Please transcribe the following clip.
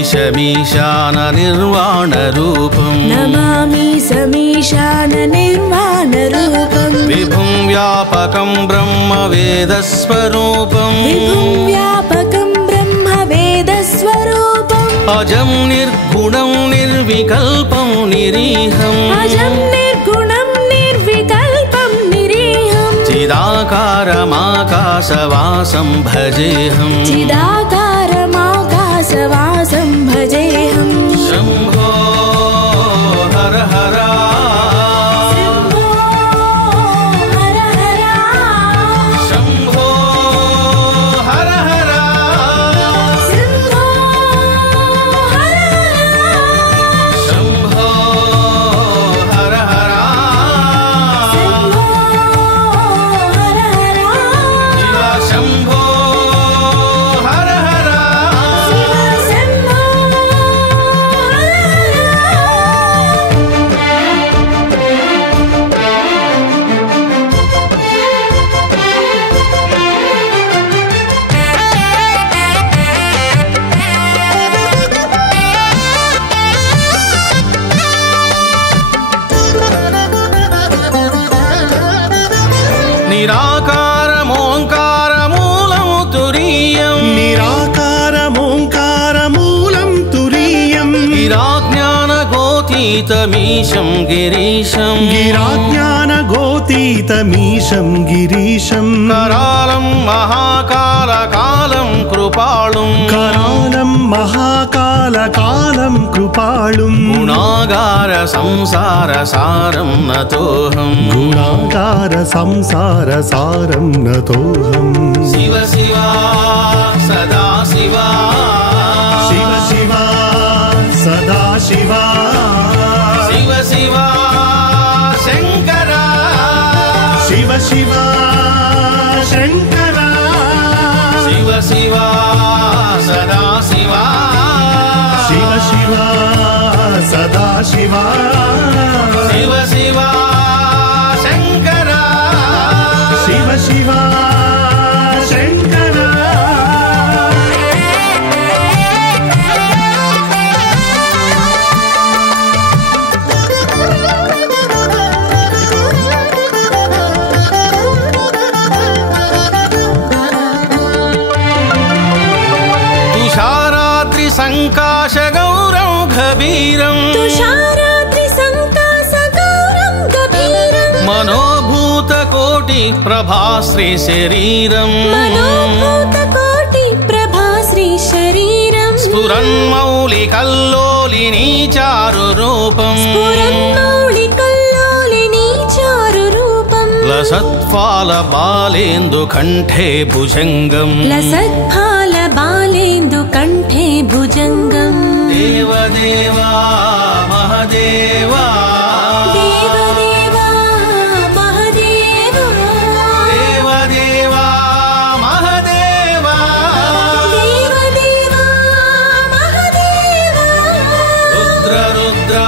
समीशान निर्वाणरूपम् नमामि समीशाननिर्वाणरूपम् विभुं व्यापकं ब्रह्मवेदस्वरूपम् विभुं व्यापकं ब्रह्मवेदस्वरूपम् अजं निर्गुणं निर्विकल्पं निरीहम् अजं निर्गुणं निर्विकल्पं निरीहम् चिदाकारमाकाशवासं भजेऽहम् चिदाकारमाकाशवासं भजेऽहम् शम्भो हर हर शम्भो हर हर शम्भो हर हर शम्भो हर हर शम्भो हर हर शम्भो हर हर शिव शम्भो हर हर शिव शम्भो निराकारमोङ्कारमूलं तुरीयम् निराकारमोङ्कारमूलं तुरीयम् गिराज्ञानगोतीतमीशं गिरीशम् गिराज्ञानगोतीतमीशं गिरीशं करालं महाकालकालं कृपालुं करालं महाकालकालं कृपालुं गुणागार संसारसारं नतोऽहम् गुणागार संसारसारं नतोऽहम् शिव शिव सदा शिव शिव शिव सदा शिव शिव शिव शङ्कर शिव शिव शङ्कर शिव शिव सदा शिव शिव शिव सदा शिव शिव शिव शङ्कर शिव शिव शङ्कर तुषाराद्रिसङ्काशगौरं गभीरम् तुषाराद्रिसङ्काशगौरं गभीरम् मनोभूतकोटिप्रभाश्रीशरीरम् मनोभूतकोटिप्रभाश्रीशरीरम् स्फुरन्मौलिकल्लोलिनी चारुरूपम् स्फुरन्मौलिकल्लोलिनी चारुरूपम् लसत्फालबालेन्दुकण्ठे भुजङ्गम् लसत्फालबालेन्दुकण्ठे भुजङ्गम् देवदेवा महदेवा देवदेवा महदेवा देवदेवा महदेवा देवदेवा महदेवा रुद्र रुद्रा